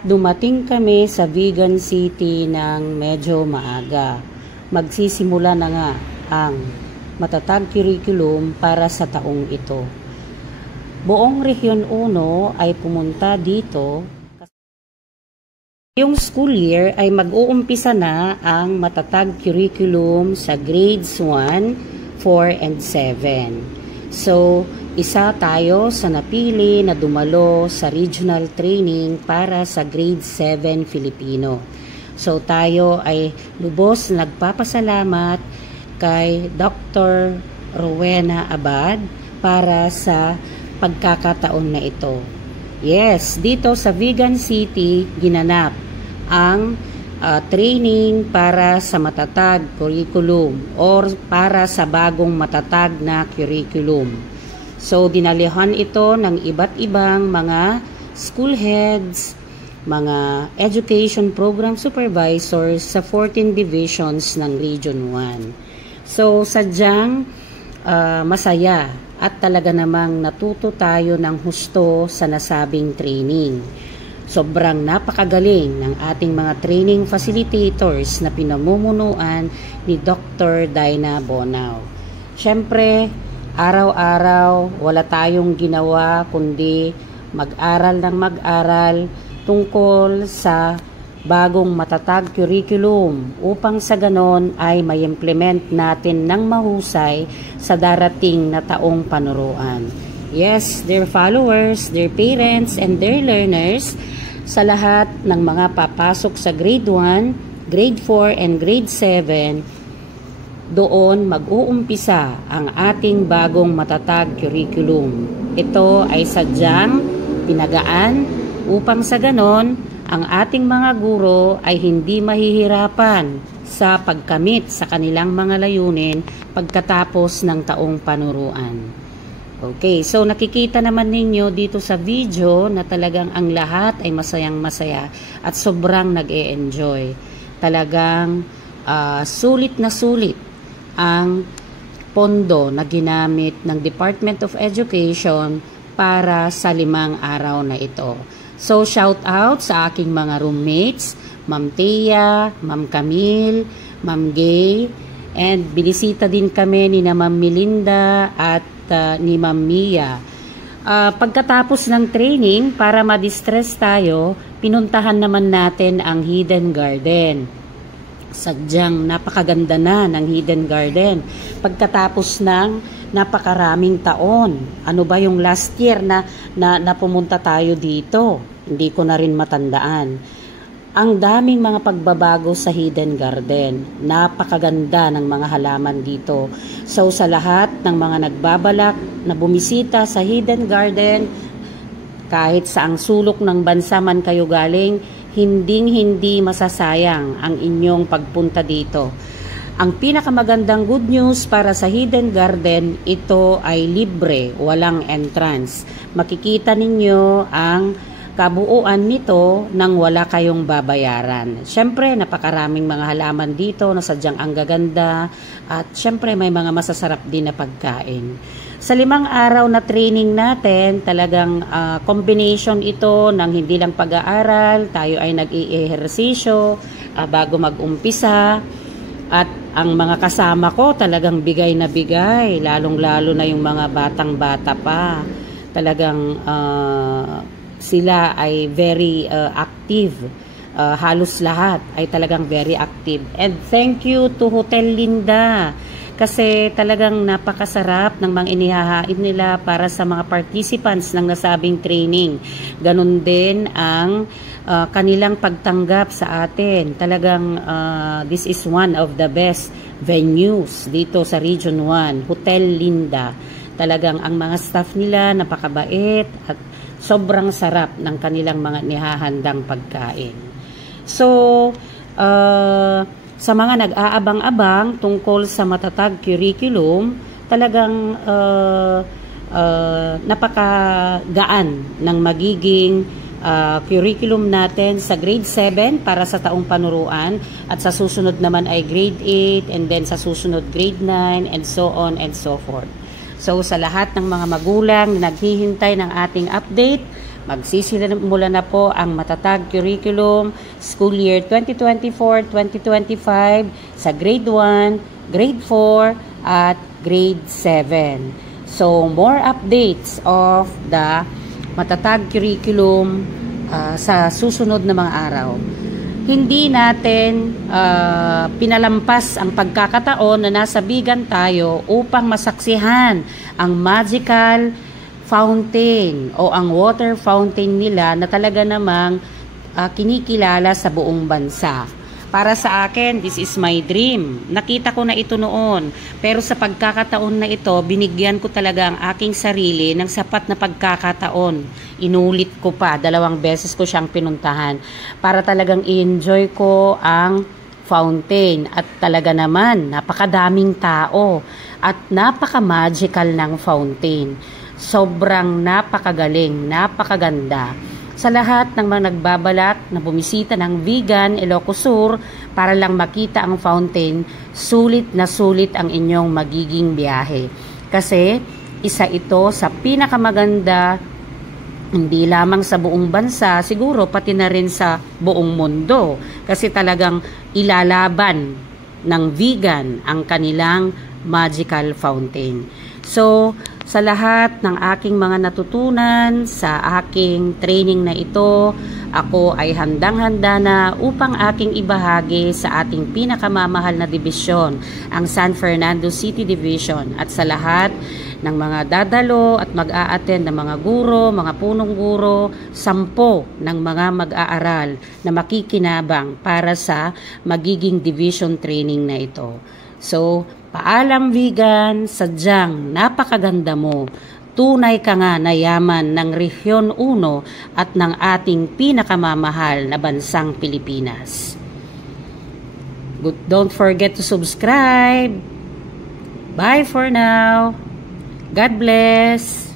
At dumating kami sa Vigan City ng medyo maaga. Magsisimula na nga ang matatag curriculum para sa taong ito. Buong Region 1 ay pumunta dito. Yung school year ay mag-uumpisa na ang matatag curriculum sa grades 1, 4, and 7. So, isa tayo sa napili na dumalo sa regional training para sa grade 7 Filipino. So, tayo ay lubos nagpapasalamat kay Dr. Rowena Abad para sa pagkakataon na ito. Yes, dito sa Vigan City, ginanap ang training para sa matatag curriculum or para sa bagong matatag na curriculum. So, dinalihan ito ng iba't ibang mga school heads, mga education program supervisors sa 14 divisions ng Region 1. So, sadyang masaya at talaga namang natuto tayo ng husto sa nasabing training. Sobrang napakagaling ng ating mga training facilitators na pinamumunuan ni Dr. Dinah Bonao. Siyempre, araw-araw wala tayong ginawa kundi mag-aral ng mag-aral tungkol sa bagong matatag curriculum upang sa ganon ay ma-implement natin ng mahusay sa darating na taong panuruan. Yes, their followers, their parents, and their learners, sa lahat ng mga papasok sa grade 1, grade 4, and grade 7, doon mag-uumpisa ang ating bagong matatag curriculum. Ito ay sadyang pinagaan upang sa ganon ang ating mga guro ay hindi mahihirapan sa pagkamit sa kanilang mga layunin pagkatapos ng taong panuruan. Okay, so nakikita naman ninyo dito sa video na talagang ang lahat ay masayang-masaya at sobrang nag-e-enjoy. Talagang sulit na sulit ang pondo na ginamit ng Department of Education para sa 5 araw na ito. So, shout out sa aking mga roommates, Ma'am Thea, Ma'am Camille, Ma'am Gay, and binisita din kami ni Ma'am Melinda at ni Ma'am Mia. Pagkatapos ng training, para ma-distress tayo, pinuntahan naman natin ang Hidden Garden. Sadyang napakaganda na ng Hidden Garden. Pagkatapos ng napakaraming taon. Ano ba yung last year na pumunta tayo dito? Hindi ko na rin matandaan. Ang daming mga pagbabago sa Hidden Garden. Napakaganda ng mga halaman dito. So sa lahat ng mga nagbabalak na bumisita sa Hidden Garden, kahit saang sulok ng bansa man kayo galing, hindi masasayang ang inyong pagpunta dito. Ang pinakamagandang good news para sa Hidden Garden, ito ay libre, walang entrance. Makikita ninyo ang kabuuan nito nang wala kayong babayaran. Siyempre, napakaraming mga halaman dito na sadyang ang gaganda at siyempre may mga masasarap din na pagkain. Sa 5 araw na training natin, talagang combination ito ng hindi lang pag-aaral, tayo ay nag-i-ehersisyo bago mag-umpisa. At ang mga kasama ko talagang bigay na bigay, lalong-lalo na yung mga batang-bata pa. Talagang sila ay very active. Halos lahat ay talagang very active. And thank you to Hotel Linda. Kasi talagang napakasarap ng mga inihahain nila para sa mga participants ng nasabing training. Ganon din ang kanilang pagtanggap sa atin. Talagang this is one of the best venues dito sa Region 1, Hotel Linda. Talagang ang mga staff nila napakabait at sobrang sarap ng kanilang mga nihahandang pagkain. So, sa mga nag-aabang-abang tungkol sa matatag curriculum, talagang napakagaan ng magiging curriculum natin sa grade 7 para sa taong panuruan at sa susunod naman ay grade 8 and then sa susunod grade 9 and so on and so forth. So sa lahat ng mga magulang na naghihintay ng ating update, Magsisimula na po ang Matatag Curriculum School Year 2024-2025 sa Grade 1, Grade 4, at Grade 7. So, more updates of the Matatag Curriculum sa susunod na mga araw. Hindi natin pinalampas ang pagkakataon na nasa Bigan tayo upang masaksihan ang magical fountain o ang water fountain nila na talaga namang kinikilala sa buong bansa. Para sa akin, this is my dream. Nakita ko na ito noon. Pero sa pagkakataon na ito, binigyan ko talaga ang aking sarili ng sapat na pagkakataon. Inulit ko pa, 2 beses ko siyang pinuntahan para talagang i-enjoy ko ang fountain. At talaga naman, napakadaming tao at napaka-magical ng fountain. Sobrang napakagaling, napakaganda. Sa lahat ng mga nagbabalak na bumisita ng Vigan, Ilocos Sur para lang makita ang fountain, sulit na sulit ang inyong magiging biyahe. Kasi isa ito sa pinakamaganda hindi lamang sa buong bansa, siguro pati na rin sa buong mundo. Kasi talagang ilalaban ng Vigan ang kanilang magical fountain. So, sa lahat ng aking mga natutunan sa aking training na ito, ako ay handang-handa na upang aking ibahagi sa ating pinakamamahal na dibisyon, ang San Fernando City Division. At sa lahat ng mga dadalo at mag-a-attend ng mga guro, mga punong guro, 10 ng mga mag-aaral na makikinabang para sa magiging division training na ito. So, paalam Vigan, sadyang napakaganda mo. Tunay ka nga na yaman ng Rehiyon 1 at ng ating pinakamamahal na bansang Pilipinas. Don't forget to subscribe. Bye for now. God bless.